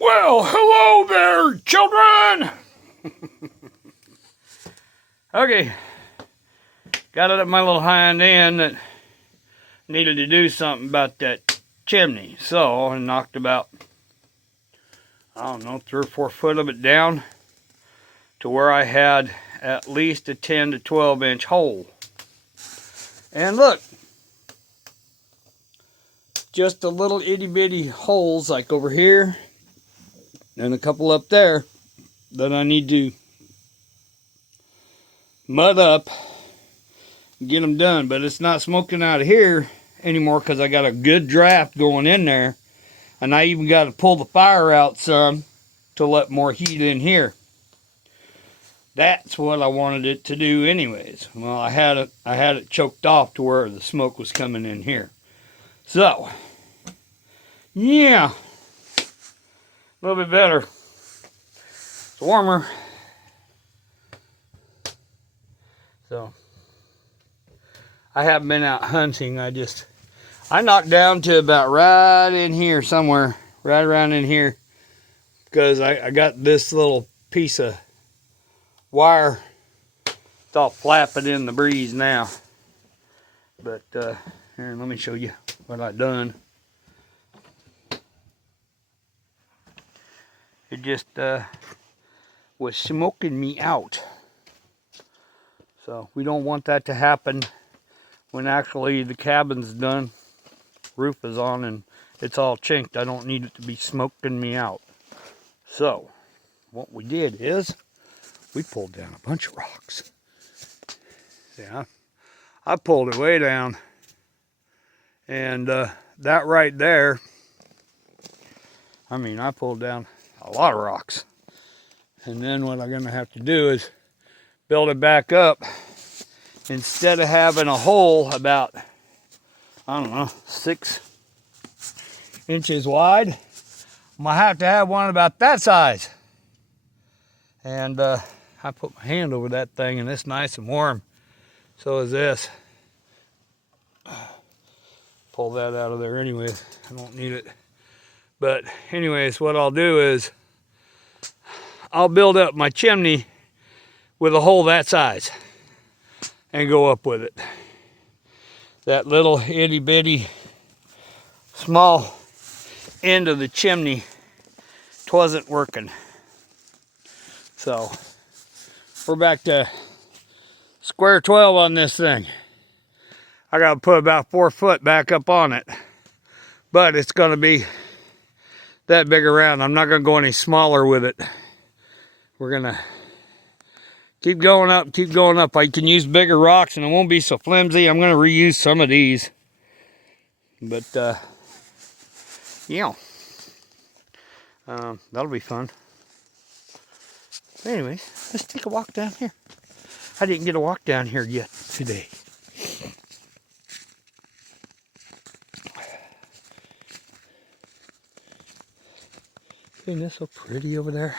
Well, hello there, children! Okay, got it at my little hind end that needed to do something about that chimney. So I knocked about, I don't know, 3 or 4 foot of it down to where I had at least a 10 to 12 inch hole. And look, just a little itty bitty holes like over here and a couple up there that I need to mud up and get them done. But it's not smoking out of here anymore because I got a good draft going in there, and I even got to pull the fire out some to let more heat in here. That's what I wanted it to do anyways. Well, I had it choked off to where the smoke was coming in here. So yeah, a little bit better. It's warmer. So I haven't been out hunting. I knocked down to about right in here somewhere, right around in here, because I got this little piece of wire. It's all flapping in the breeze now. But here, let me show you what I done. It just was smoking me out. So we don't want that to happen when actually the cabin's done, roof is on, and it's all chinked. I don't need it to be smoking me out. So what we did is we pulled down a bunch of rocks. Yeah, I pulled it way down, and that right there, I mean, I pulled down a lot of rocks. And then what I'm gonna have to do is build it back up. Instead of having a hole about, I don't know, 6 inches wide, I'm gonna have to have one about that size. And I put my hand over that thing and it's nice and warm. So is this. Pull that out of there anyways. I don't need it. But anyways, what I'll do is I'll build up my chimney with a hole that size and go up with it. That little itty bitty small end of the chimney wasn't working. So we're back to square 12 on this thing. I gotta put about 4 foot back up on it, but it's gonna be that big around. I'm not gonna go any smaller with it. We're gonna keep going up, keep going up. I can use bigger rocks and it won't be so flimsy. I'm gonna reuse some of these. But yeah, that'll be fun. Anyways, let's take a walk down here. I didn't get a walk down here yet today. Isn't this so pretty over there?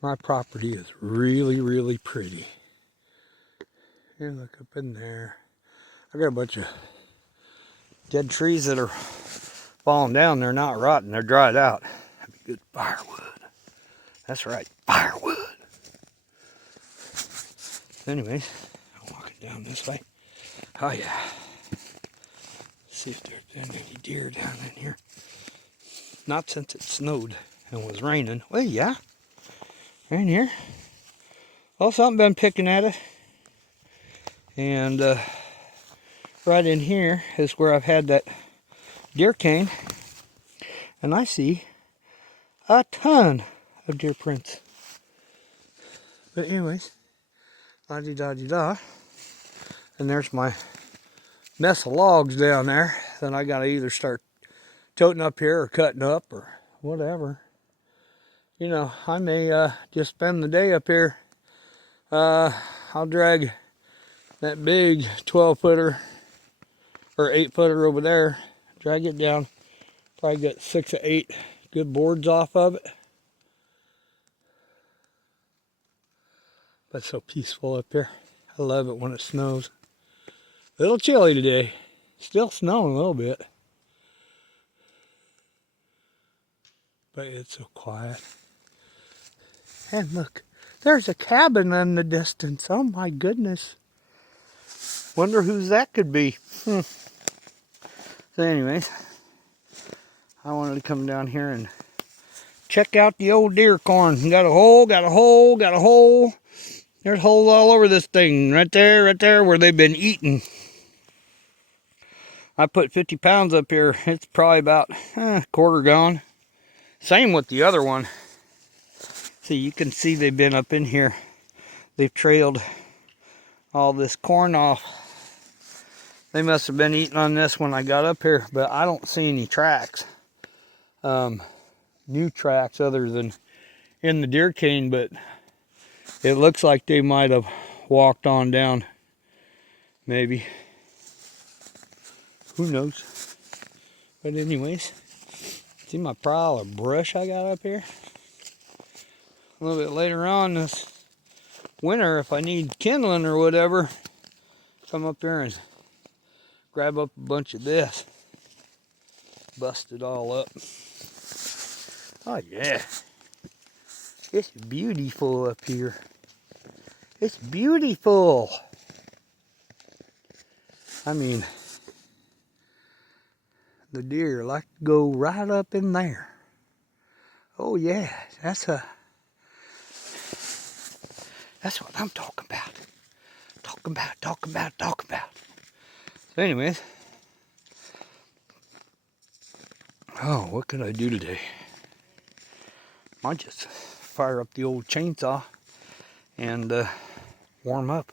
My property is really, really pretty. Here, look up in there. I got a bunch of dead trees that are falling down. They're not rotten, they're dried out. That'd be good firewood. That's right, firewood. Anyways, I'm walking down this way. Oh yeah. Let's see if there's been any deer down in here. Not since it snowed and was raining. Well, yeah. Right in here. Well, something been picking at it. And right in here is where I've had that deer cane. And I see a ton of deer prints. But anyways, la-di-da-di-da. And there's my mess of logs down there that I gotta either start toting up here or cutting up or whatever. You know, I may just spend the day up here. I'll drag that big 12-footer or 8-footer over there, drag it down. Probably get 6 or 8 good boards off of it. But it's so peaceful up here. I love it when it snows. A little chilly today. Still snowing a little bit. But it's so quiet. And look, there's a cabin in the distance. Oh my goodness. Wonder whose that could be. So anyways, I wanted to come down here and check out the old deer corn. Got a hole, got a hole, got a hole. There's holes all over this thing. Right there where they've been eating. I put 50 pounds up here. It's probably about a quarter gone. Same with the other one. See, you can see they've been up in here. They've trailed all this corn off. They must have been eating on this when I got up here, but I don't see any tracks. New tracks other than in the deer cane, but it looks like they might have walked on down. Maybe. Who knows? But anyways, see my pile of brush I got up here? A little bit later on this winter, if I need kindling or whatever, come up here and grab up a bunch of this. Bust it all up. Oh yeah. It's beautiful up here. It's beautiful. I mean, the deer like to go right up in there. Oh yeah, that's what I'm talking about. Talking about. So anyways, oh, what can I do today? I just fire up the old chainsaw and warm up.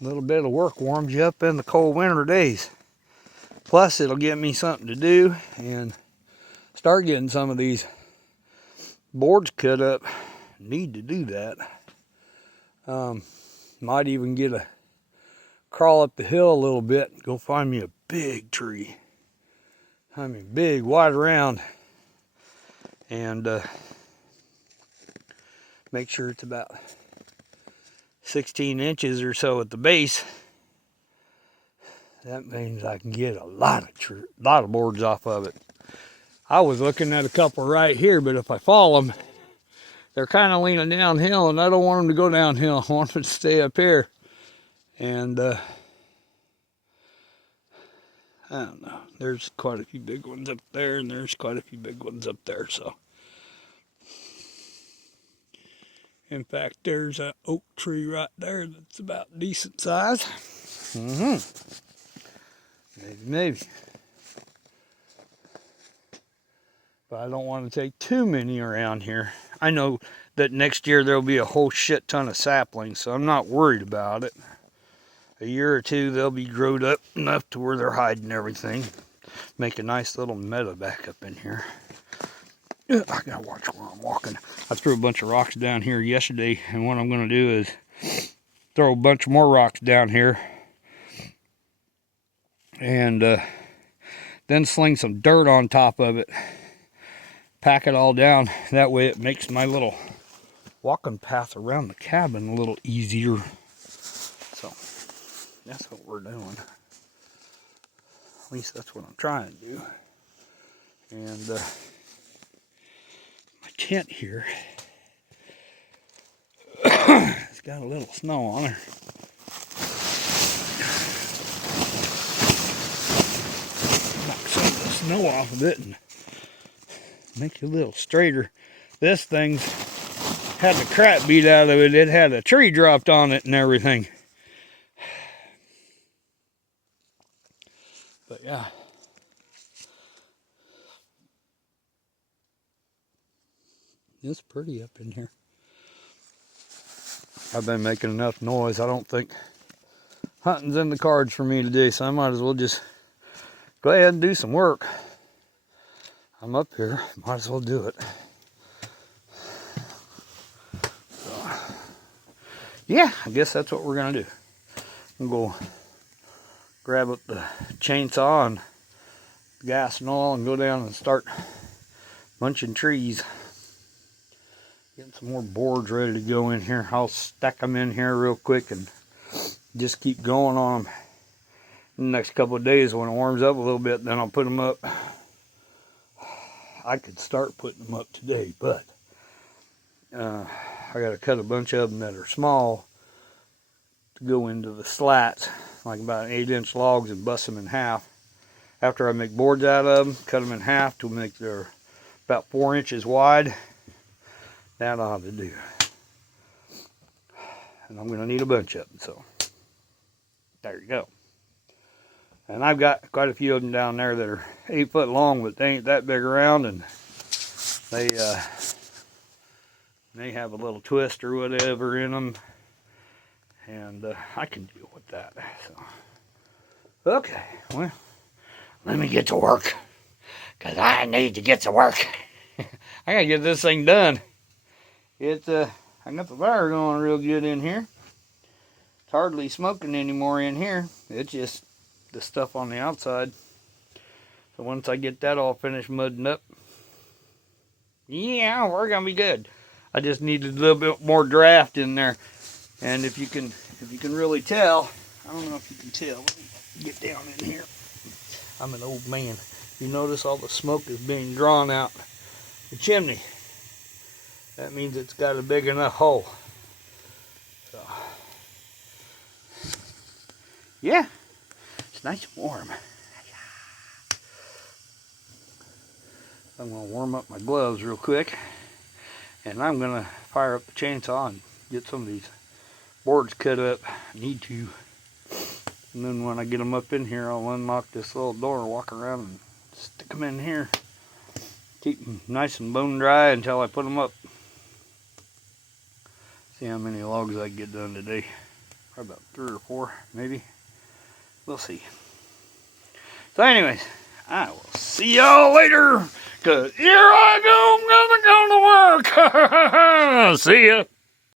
A little bit of work warms you up in the cold winter days. Plus, it'll give me something to do and start getting some of these boards cut up. Need to do that. Might even get a crawl up the hill a little bit and go find me a big tree. I mean, big, wide around. And make sure it's about 16 inches or so at the base. That means I can get a lot of boards off of it. I was looking at a couple right here, but if I fall them, they're kind of leaning downhill, and I don't want them to go downhill. I want them to stay up here. And I don't know. There's quite a few big ones up there, and there's quite a few big ones up there. So, in fact, there's an oak tree right there that's about decent size. Maybe. But I don't want to take too many around here. I know that next year there'll be a whole shit ton of saplings, so I'm not worried about it. A year or two, they'll be growed up enough to where they're hiding everything. Make a nice little meadow back up in here. I gotta watch where I'm walking. I threw a bunch of rocks down here yesterday, and what I'm gonna do is throw a bunch more rocks down here and then sling some dirt on top of it. Pack it all down. That way it makes my little walking path around the cabin a little easier. So that's what we're doing. At least that's what I'm trying to do. And my tent here, it's got a little snow on her. Knock some of the snow off of it and make it a little straighter. This thing's had the crap beat out of it. It had a tree dropped on it and everything. But yeah. It's pretty up in here. I've been making enough noise. I don't think hunting's in the cards for me today, so I might as well just go ahead and do some work. I'm up here, might as well do it. So, yeah, I guess that's what we're gonna do. I'm gonna go grab up the chainsaw and gas and all and go down and start munching trees. Getting some more boards ready to go in here. I'll stack them in here real quick and just keep going on them. In the next couple of days when it warms up a little bit, then I'll put them up. I could start putting them up today, but I got to cut a bunch of them that are small to go into the slats, like about 8-inch logs, and bust them in half. After I make boards out of them, cut them in half to make they're about 4 inches wide. That ought to do. And I'm going to need a bunch of them, so there you go. And I've got quite a few of them down there that are 8 foot long, but they ain't that big around, and they have a little twist or whatever in them, and I can deal with that. So, okay, well, let me get to work, because I need to get to work. I gotta get this thing done. I got the fire going real good in here. It's hardly smoking anymore in here. It's just the stuff on the outside. So once I get that all finished mudding up, yeah, we're gonna be good. I just needed a little bit more draft in there. And if you can really tell, I don't know if you can tell. Let me get down in here. I'm an old man. You notice all the smoke is being drawn out the chimney. That means it's got a big enough hole. So, yeah, it's nice and warm. I'm going to warm up my gloves real quick, and I'm going to fire up the chainsaw and get some of these boards cut up. I need to. And then when I get them up in here, I'll unlock this little door, walk around, and stick them in here. Keep them nice and bone dry until I put them up. See how many logs I can get done today. Probably about 3 or 4, maybe. We'll see. So anyways, I will see y'all later. Cause here I go, I'm gonna go to work. See ya.